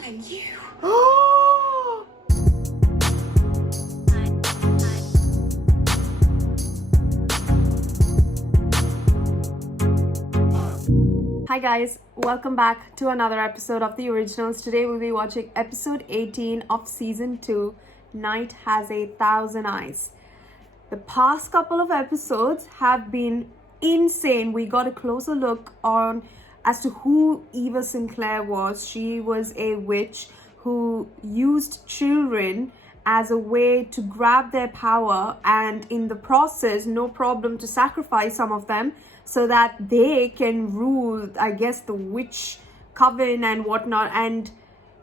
telling you. Hi guys, welcome back to another episode of the originals. Today we'll be watching episode 18 of season 2, Night Has a Thousand Eyes. The past couple of episodes have been insane. We got a closer look on as to who Eva Sinclair was. She was a witch who used children as a way to grab their power, and in the process, no problem to sacrifice some of them so that they can rule, I guess, the witch coven and whatnot. And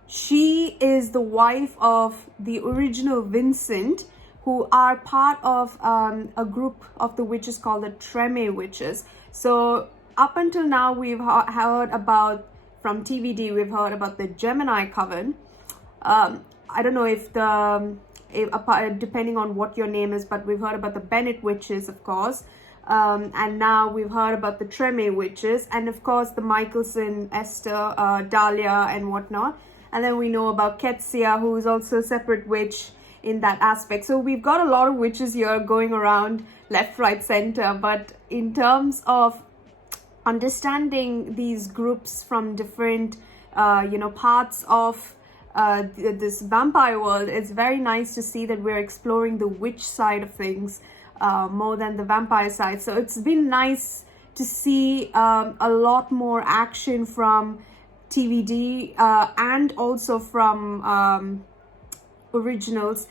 she is the wife of the original Vincent, who are part of a group of the witches called the Treme witches. So up until now, we've heard about, from TVD, we've heard about the Gemini coven. I don't know if depending on what your name is, but we've heard about the Bennett witches, of course. And now we've heard about the Treme witches, and of course the Michelson, Esther, Dahlia and whatnot. And then we know about Ketsia, who is also a separate witch in that aspect. So we've got a lot of witches here going around left, right, center. But in terms of understanding these groups from different parts of this vampire world, it's very nice to see that we're exploring the witch side of things more than the vampire side. So it's been nice to see a lot more action from TVD and also from originals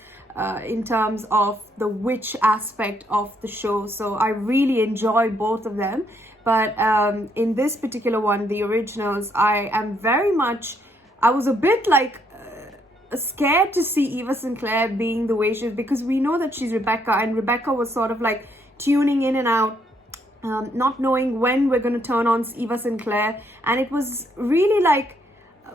in terms of the witch aspect of the show. So I really enjoy both of them. But in this particular one, the originals, I was a bit like scared to see Eva Sinclair being the way she is, because we know that she's Rebekah, and Rebekah was sort of like tuning in and out, not knowing when we're going to turn on Eva Sinclair. And it was really like,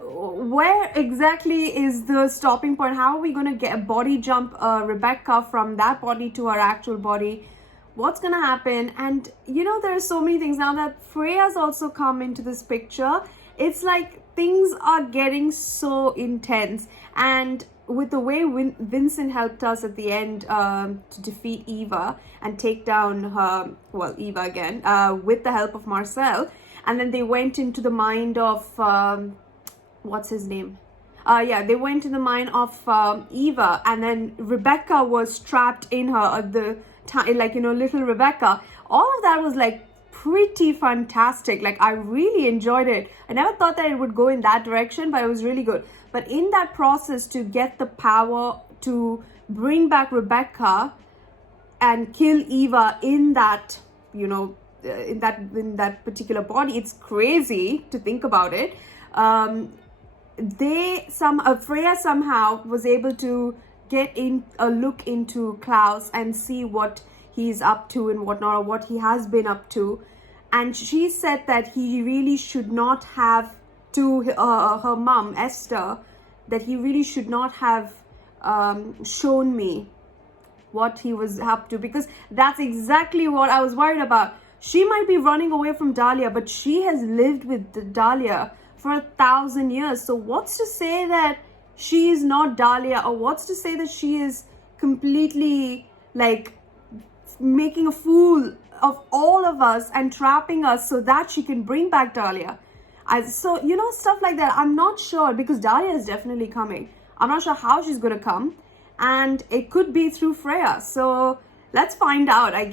where exactly is the stopping point? How are we going to get a body jump Rebekah from that body to her actual body? What's going to happen? And there are so many things now that Freya's also come into this picture. It's like things are getting so intense. And with the way Vincent helped us at the end to defeat Eva and take down her, Eva again, with the help of Marcel. And then they went into the mind of, what's his name? They went in the mind of Eva, and then Rebekah was trapped in her at the time, little Rebekah. All of that was like pretty fantastic. Like, I really enjoyed it. I never thought that it would go in that direction, but it was really good. But in that process, to get the power to bring back Rebekah and kill Eva in that, in that particular body, it's crazy to think about it. Freya somehow was able to get in a look into Klaus and see what he's up to and whatnot, or what he has been up to. And she said that he really should not have, to her mom, Esther, that he really should not have shown me what he was up to, because that's exactly what I was worried about. She might be running away from Dahlia, but she has lived with Dahlia for 1,000 years. So what's to say that she is not Dahlia, or what's to say that she is completely like making a fool of all of us and trapping us so that she can bring back Dahlia? Stuff like that. I'm not sure, because Dahlia is definitely coming. I'm not sure how she's going to come, and it could be through Freya. So let's find out. I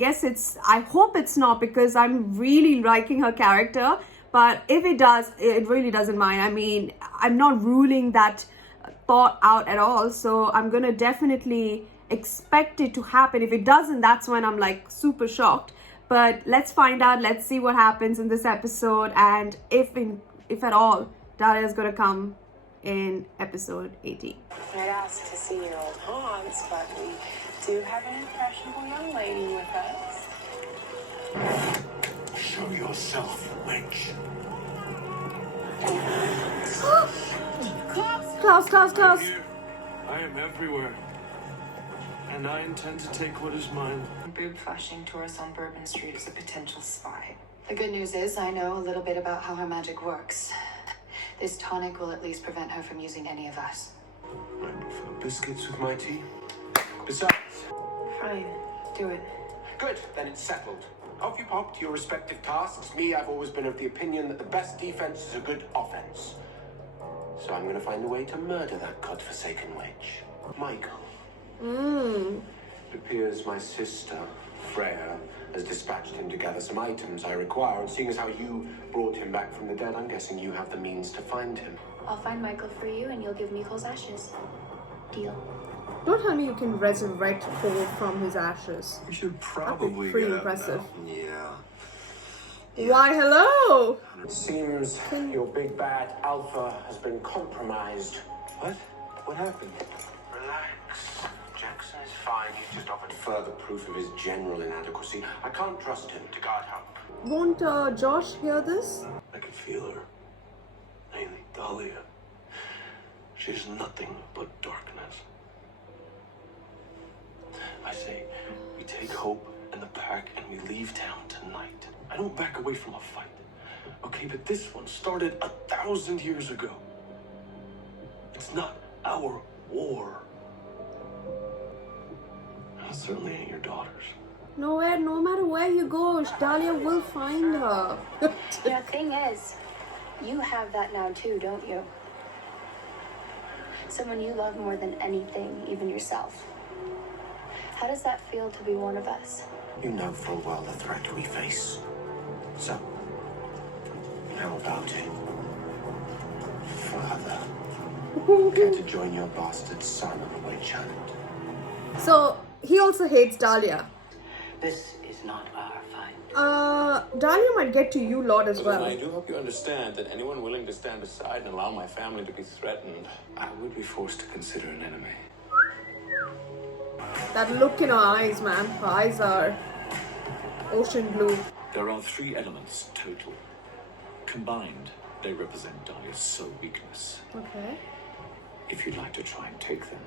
hope it's not, because I'm really liking her character. But if it does, it really doesn't mind. I mean, I'm not ruling that thought out at all. So I'm going to definitely expect it to happen. If it doesn't, that's when I'm like super shocked. But let's find out. Let's see what happens in this episode, and if at all Dahlia is going to come in episode 18. I'd ask to see your old haunts, but we do have an impressionable young lady with us. Show yourself, witch. Klaus. Here, I am everywhere, and I intend to take what is mine. Boob flashing tourists on Bourbon Street is a potential spy. The good news is I know a little bit about how her magic works. This tonic will at least prevent her from using any of us. I prefer biscuits with my tea. Besides... Fine, do it. Good, then it's settled. Off you pop to your respective tasks. Me, I've always been of the opinion that the best defense is a good offense. So I'm gonna find a way to murder that godforsaken witch. Michael. It appears my sister, Freya, has dispatched him to gather some items I require, and seeing as how you brought him back from the dead, I'm guessing you have the means to find him. I'll find Michael for you and you'll give me Cole's ashes. Deal. Don't tell me you can resurrect Cole from his ashes. We should That'd probably be pretty get impressive. out now. Yeah. Why, hello! It seems your big bad alpha has been compromised. What? What happened? Relax. Jackson is fine. He's just offered further proof of his general inadequacy. I can't trust him to guard help. Won't Josh hear this? I can feel her. Mainly Dahlia. She's nothing but darkness. I say, we take Hope and the pack and we leave town tonight. I don't back away from a fight. Okay, but this one started 1,000 years ago. It's not our war. It certainly ain't your daughter's. No matter where you go, Dahlia will find her. The thing is, you have that now too, don't you? Someone you love more than anything, even yourself. How does that feel to be one of us? You know full well the threat we face. So, how about it? Father, care to join your bastard son on a witch hunt? So, he also hates Dahlia. This is not our fight. Dahlia might get to you, Lord, as well. I do hope you understand that anyone willing to stand aside and allow my family to be threatened, I would be forced to consider an enemy. That look in her eyes, man. Her eyes are ocean blue. There are 3 elements total. Combined, they represent Dahlia's sole weakness. Okay. If you'd like to try and take them,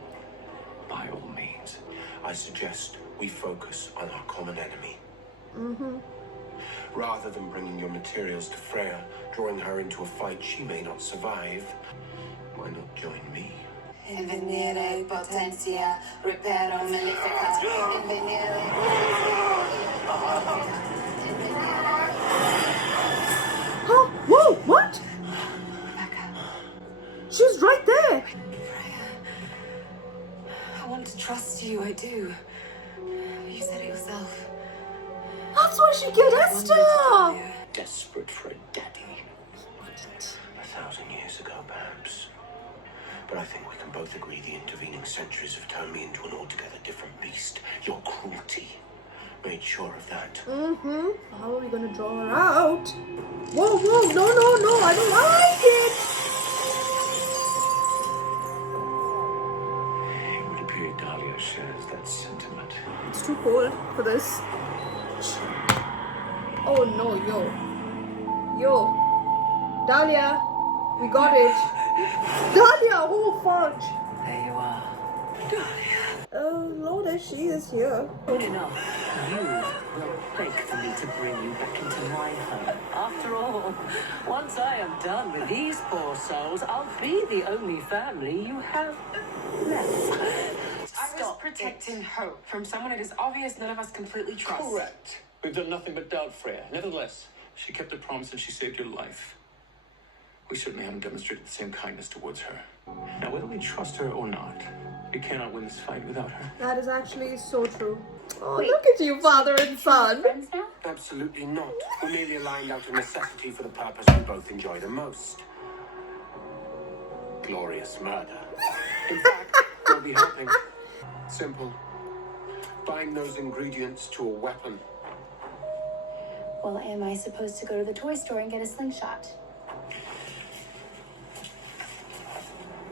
by all means. I suggest we focus on our common enemy. Rather than bringing your materials to Freya, drawing her into a fight she may not survive, why not join me? Invenire potentia, reparo maleficat. Invenire. Huh? Whoa, what? Rebecca, She's right there. I want to trust you, I do. You said it yourself. That's why she killed Esther. Desperate for a daddy. 1,000 years ago, perhaps. But I think we can both agree the intervening centuries have turned me into an altogether different beast. Your cruelty made sure of that. How are we gonna draw her out? Whoa, no, I don't like it. It would appear Dahlia shares that sentiment. It's too cold for this. Oh no, yo, Dahlia, we got it. Dahlia, oh fudge. There you are. Oh Lord, she is here. Good enough. You will beg for me to bring you back into my home. After all, once I am done with these poor souls, I'll be the only family you have left. I was protecting Hope from someone it is obvious none of us completely trust. correct. We've done nothing but doubt Freya. Nevertheless, she kept her promise and she saved your life. We certainly haven't demonstrated the same kindness towards her. Now, whether we trust her or not, we cannot win this fight without her. That is actually so true. Oh, Wait, look at you, father and son. Friends now? Absolutely not. We merely aligned out of necessity for the purpose we both enjoy the most. Glorious murder. In fact, we'll be helping. Simple. Find those ingredients to a weapon. Well, am I supposed to go to the toy store and get a slingshot?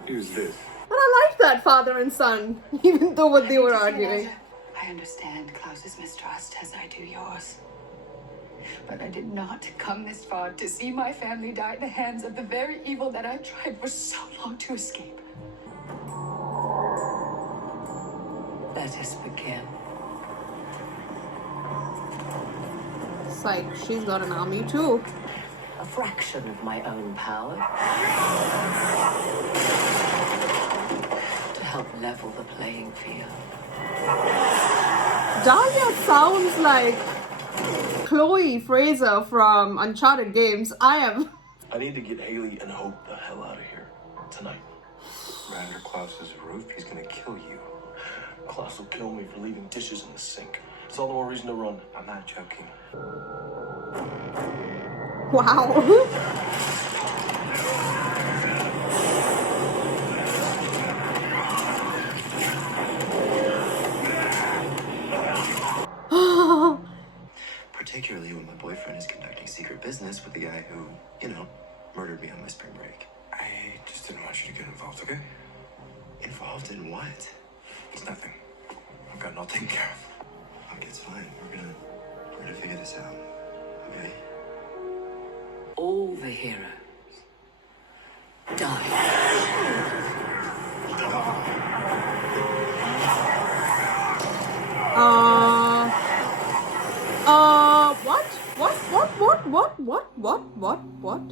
Use this. But I like that father and son, even though what they were arguing. I understand Klaus's mistrust as I do yours. But I did not come this far to see my family die at the hands of the very evil that I tried for so long to escape. Let us begin. It's like she's got an army too. a fraction of my own power to help level the playing field. Dahlia sounds like Chloe Fraser from Uncharted games. I need to get Hayley and Hope the hell out of here tonight. Right under Klaus's roof, he's gonna kill you. Klaus will kill me for leaving dishes in the sink. It's all the more reason to run. I'm not joking. Wow. Particularly when my boyfriend is conducting secret business with the guy who, murdered me on my spring break. I just didn't want you to get involved, okay? Involved in what? It's nothing. I've got it all taken care of. Okay, it's fine. We're gonna figure this out. Okay? All the heroes die. What?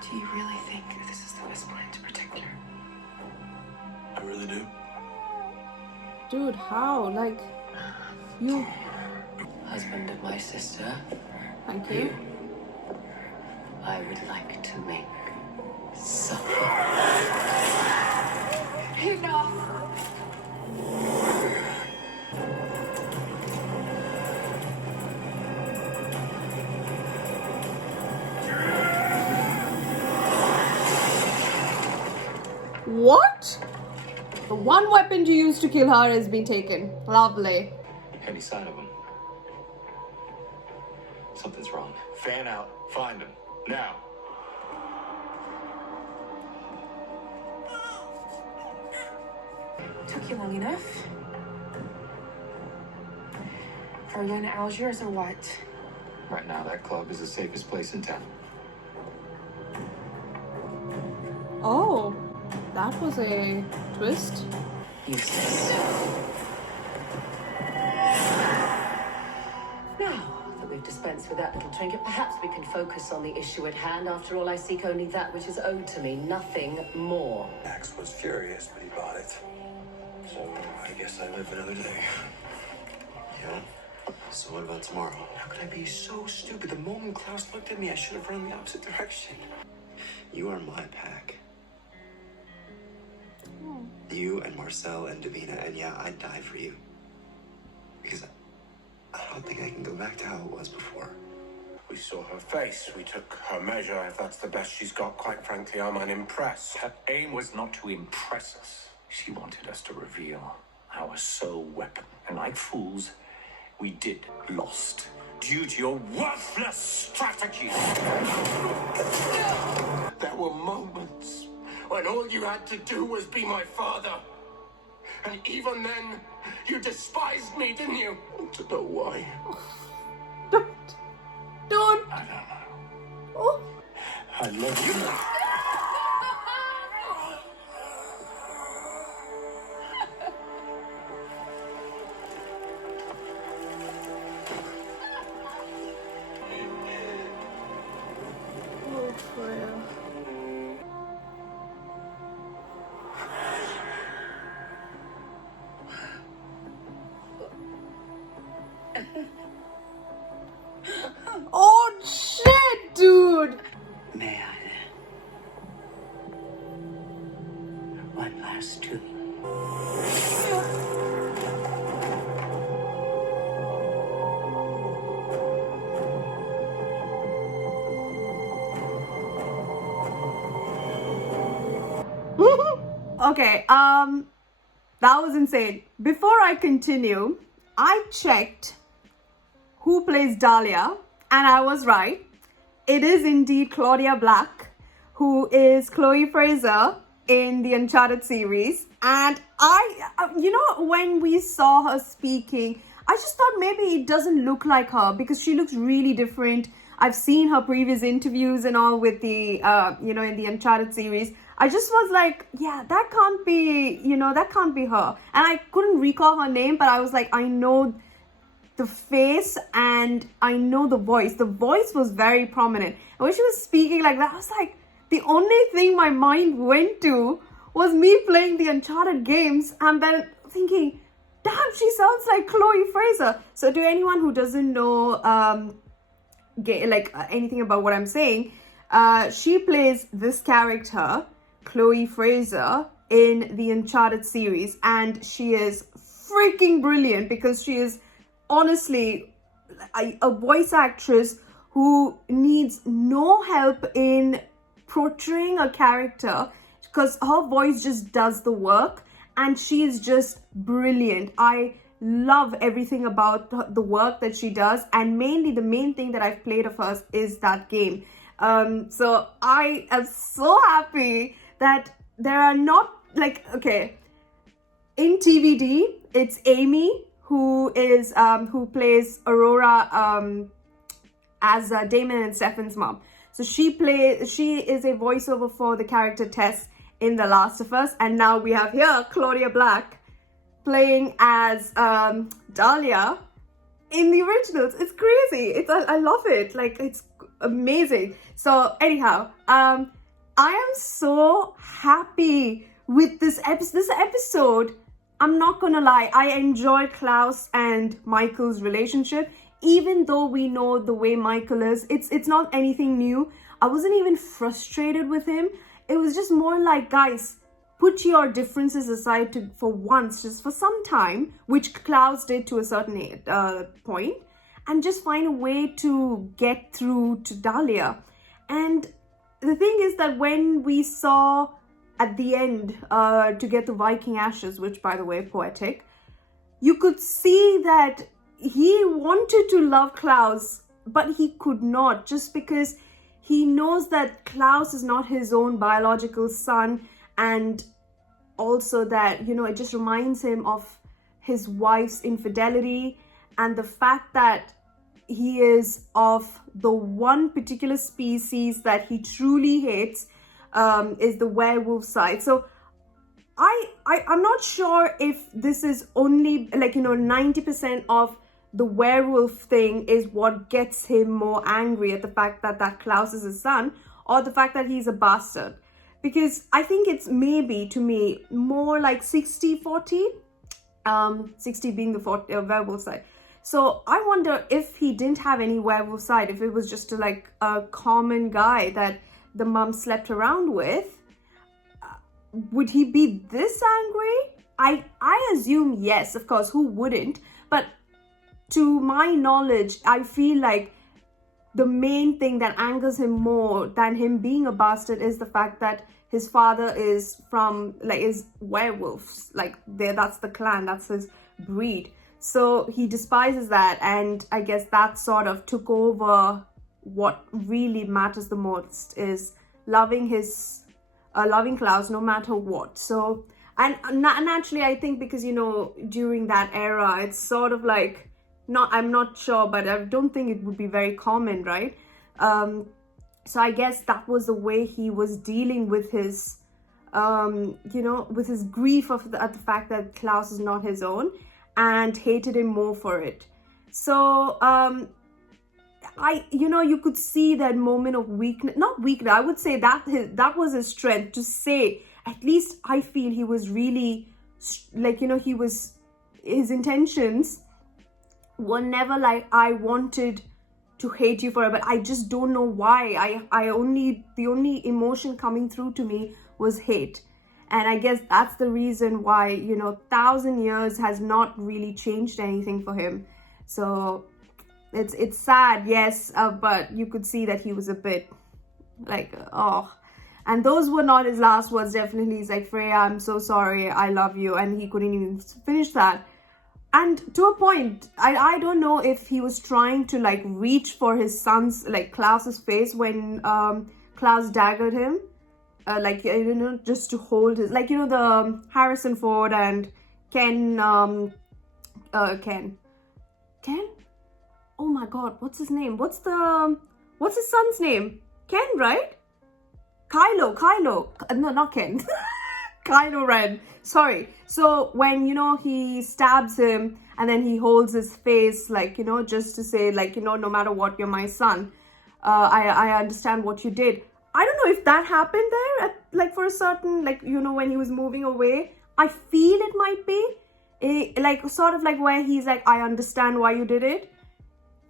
Do you really think this is the best plan to protect her? I really do. Dude, how? Like, you... Husband of my sister, Thank you. I would like to make suffer. Enough! What? The one weapon you used to kill her has been taken. Lovely. Any sign of him? Something's wrong. Fan out. Find him. Now. Took you long enough. Are we going to Algiers or what? Right now, that club is the safest place in town. Oh, that was a twist. Useless. Now that we've dispensed with that little trinket, perhaps we can focus on the issue at hand. After all, I seek only that which is owed to me, nothing more. Max was furious, but he bought it. So I guess I live another day. Yeah? So what about tomorrow? How could I be so stupid? The moment Klaus looked at me, I should have run the opposite direction. You are my pack. You and Marcel and Davina, and yeah, I'd die for you. Because I don't think I can go back to how it was before. We saw her face. We took her measure. If that's the best she's got, quite frankly, I'm unimpressed. Her aim was not to impress us. She wanted us to reveal our sole weapon. And like fools, we did. Lost. Due to your worthless strategy. There were moments when all you had to do was be my father. And even then, you despised me, didn't you? I want to know why. Don't. I don't know. Oh. I love you. Oh, Freya. Oh shit, dude! May I? One last tune. Okay, that was insane. Before I continue, I checked who plays Dahlia, and I was right. It is indeed Claudia Black, who is Chloe Fraser in the Uncharted series. And when we saw her speaking, I just thought maybe it doesn't look like her because she looks really different. I've seen her previous interviews and all with the, in the Uncharted series. I just was like, yeah, that can't be, that can't be her. And I couldn't recall her name, but I was like, I know the face, and I know the voice. The voice was very prominent. And when she was speaking like that, I was like, the only thing my mind went to was me playing the Uncharted games and then thinking, damn, she sounds like Chloe Fraser. So to anyone who doesn't know anything about what I'm saying, she plays this character, Chloe Fraser, in the Uncharted series, and she is freaking brilliant because she is honestly a voice actress who needs no help in portraying a character, because her voice just does the work, and she is just brilliant. I love everything about the work that she does, and mainly the main thing that I've played of hers is that game. So I am so happy that there are not in TVD, it's Amy who plays Aurora as Damon and Stefan's mom. So she is a voiceover for the character Tess in The Last of Us, and now we have here Claudia Black playing as Dahlia in the originals. It's crazy. I love it. Like, it's amazing. So anyhow, I am so happy with this episode. I'm not gonna lie, I enjoyed Klaus and Michael's relationship, even though we know the way Michael is. It's not anything new. I wasn't even frustrated with him. It was just more like, guys, put your differences aside for once, just for some time, which Klaus did to a certain point, and just find a way to get through to Dahlia. And the thing is that when we saw at the end to get the Viking ashes, which, by the way, poetic, you could see that he wanted to love Klaus, but he could not, just because he knows that Klaus is not his own biological son, and also that, you know, it just reminds him of his wife's infidelity and the fact that he is of the one particular species that he truly hates, is the werewolf side. So I'm not sure if this is only 90% of the werewolf thing is what gets him more angry at the fact that Klaus is his son, or the fact that he's a bastard. Because I think it's maybe, to me, more like 60-40, 60 being the werewolf side. So I wonder if he didn't have any werewolf side, if it was just a common guy that the mom slept around with, would he be this angry? I assume yes, of course, who wouldn't? But to my knowledge, I feel like the main thing that angers him more than him being a bastard is the fact that his father is is werewolves. That's the clan, that's his breed. So he despises that, and I guess that sort of took over. What really matters the most is loving Klaus no matter what. So, and naturally, I think because, you know, during that era, it's sort of like, I'm not sure, but I don't think it would be very common, right? So I guess that was the way he was dealing with his, with his grief at the fact that Klaus is not his own, and hated him more for it. So, you could see that moment of weakness, not weakness, I would say that was his strength, to say, at least I feel he was really, his intentions were never like, I wanted to hate you forever, but I just don't know why. The only emotion coming through to me was hate. And I guess that's the reason why, 1,000 years has not really changed anything for him. So it's sad, yes, but you could see that he was a bit and those were not his last words. Definitely, he's like, Freya, I'm so sorry, I love you, and he couldn't even finish that. And to a point, I don't know if he was trying to reach for his son's, Klaus's face when Klaus daggered him, just to hold his, the Harrison Ford and Ken. Oh my God, what's his name? What's his son's name? Ken, right? Kylo. No, not Ken. Kylo Ren. Sorry. So when, he stabs him and then he holds his face, like, you know, just to say, like, you know, no matter what, you're my son. I understand what you did. I don't know if that happened there, like for a certain, like, you know, when he was moving away. I feel it might be like sort of like where he's like, I understand why you did it.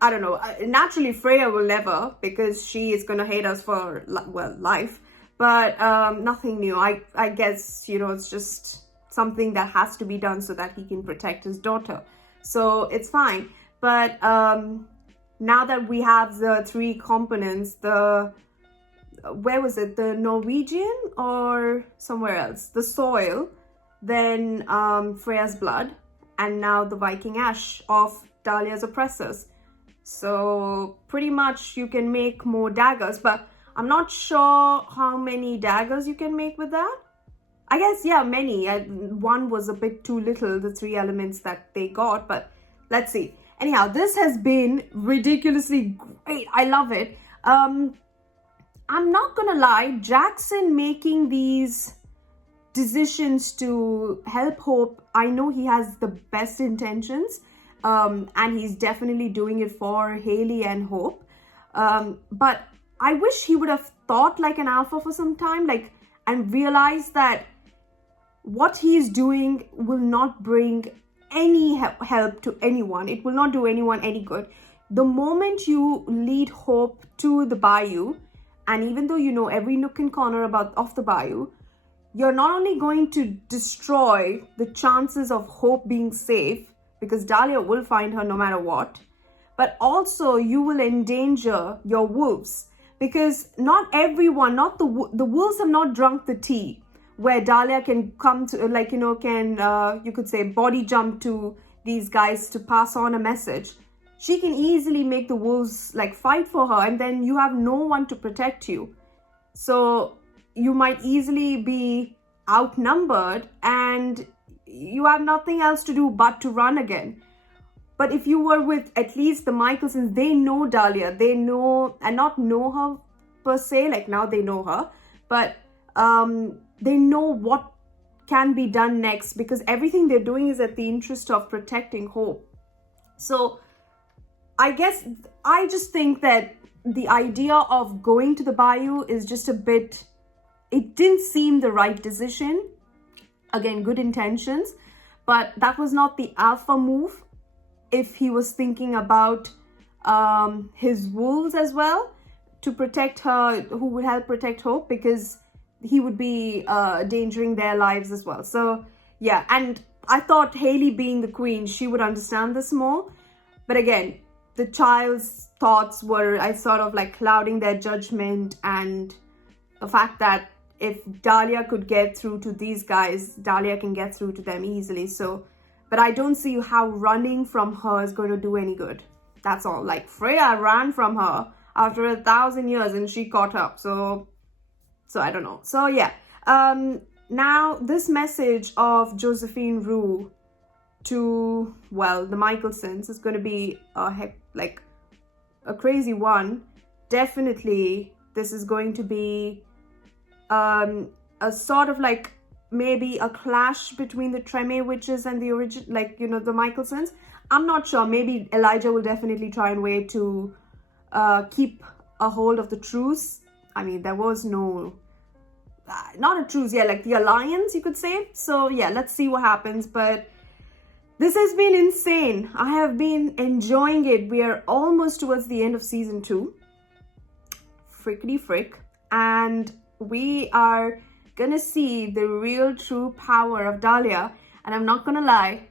I don't know. Naturally, Freya will never, because she is going to hate us for, well, life. But nothing new. I guess, you know, it's just something that has to be done so that he can protect his daughter. So it's fine. But now that we have the 3 components, where was it? The Norwegian or somewhere else? The soil, then Freya's blood, and now the Viking ash of Dahlia's oppressors. So pretty much you can make more daggers, but I'm not sure how many daggers you can make with that. I guess, yeah, many. One was a bit too little, the 3 elements that they got, but let's see. Anyhow, this has been ridiculously great. I love it. I'm not gonna lie, Jackson making these decisions to help Hope, I know he has the best intentions, and he's definitely doing it for Hayley and Hope. But I wish he would have thought like an alpha for some time, like, and realized that what he's doing will not bring any help to anyone. It will not do anyone any good. The moment you lead Hope to the bayou, and even though you know every nook and corner of the bayou, you're not only going to destroy the chances of Hope being safe, because Dahlia will find her no matter what, but also you will endanger your wolves, because not everyone, not the wolves have not drunk the tea where Dahlia can come to, like, you know, you could say body jump to these guys to pass on a message. She can easily make the wolves like fight for her, and then you have no one to protect you. So you might easily be outnumbered and you have nothing else to do but to run again. But if you were with at least the Michelsons, they know Dahlia, they know, and not know her per se, like now they know her, but they know what can be done next, because everything they're doing is at the interest of protecting Hope. So I guess I just think that the idea of going to the bayou is just a bit, it didn't seem the right decision. Again, good intentions, but that was not the alpha move if he was thinking about his wolves as well to protect her, who would help protect Hope, because he would be endangering their lives as well. So yeah, and I thought Hayley being the queen, she would understand this more. But again, the child's thoughts were, I sort of like clouding their judgment, and the fact that if Dahlia could get through to these guys, Dahlia can get through to them easily. So, but I don't see how running from her is going to do any good. That's all. Like, Freya ran from her after 1,000 years and she caught up. So I don't know. So yeah. Now this message of Josephine Rue to, well, the Michelsons is going to be a crazy one. Definitely this is going to be a sort of like maybe a clash between the Treme witches and the origin, like, you know, the Michelsons. I'm not sure. Maybe Elijah will definitely try and way to keep a hold of the truce. I mean, there was no not a truce, yeah, like the alliance, you could say. So yeah, let's see what happens. But this has been insane. I have been enjoying it. We are almost towards the end of season 2. Frickety frick. And we are gonna see the real true power of Dahlia. And I'm not gonna lie,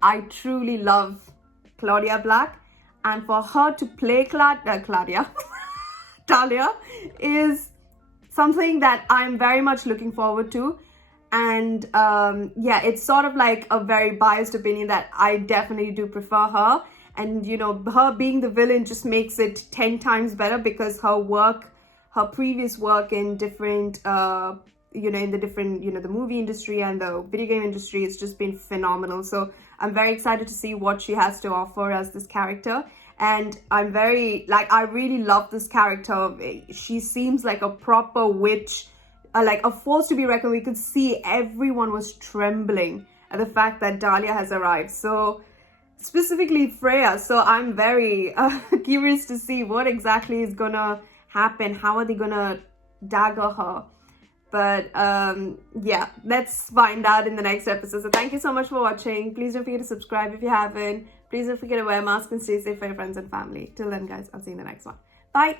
I truly love Claudia Black. And for her to play Dahlia is something that I'm very much looking forward to. And yeah, it's sort of like a very biased opinion that I definitely do prefer her. And, you know, her being the villain just makes it 10 times better, because her work, her previous work in different, you know, in the different, you know, the movie industry and the video game industry, it's just been phenomenal. So I'm very excited to see what she has to offer as this character. And I'm very, like, I really love this character. She seems like a proper witch, like a force to be reckoned. We could see everyone was trembling at the fact that Dahlia has arrived. So specifically Freya. So I'm very curious to see what exactly is gonna happen. How are they gonna dagger her? But yeah, let's find out in the next episode. So thank you so much for watching. Please don't forget to subscribe if you haven't. Please don't forget to wear a mask and stay safe for your friends and family. Till then, guys, I'll see you in the next one. Bye.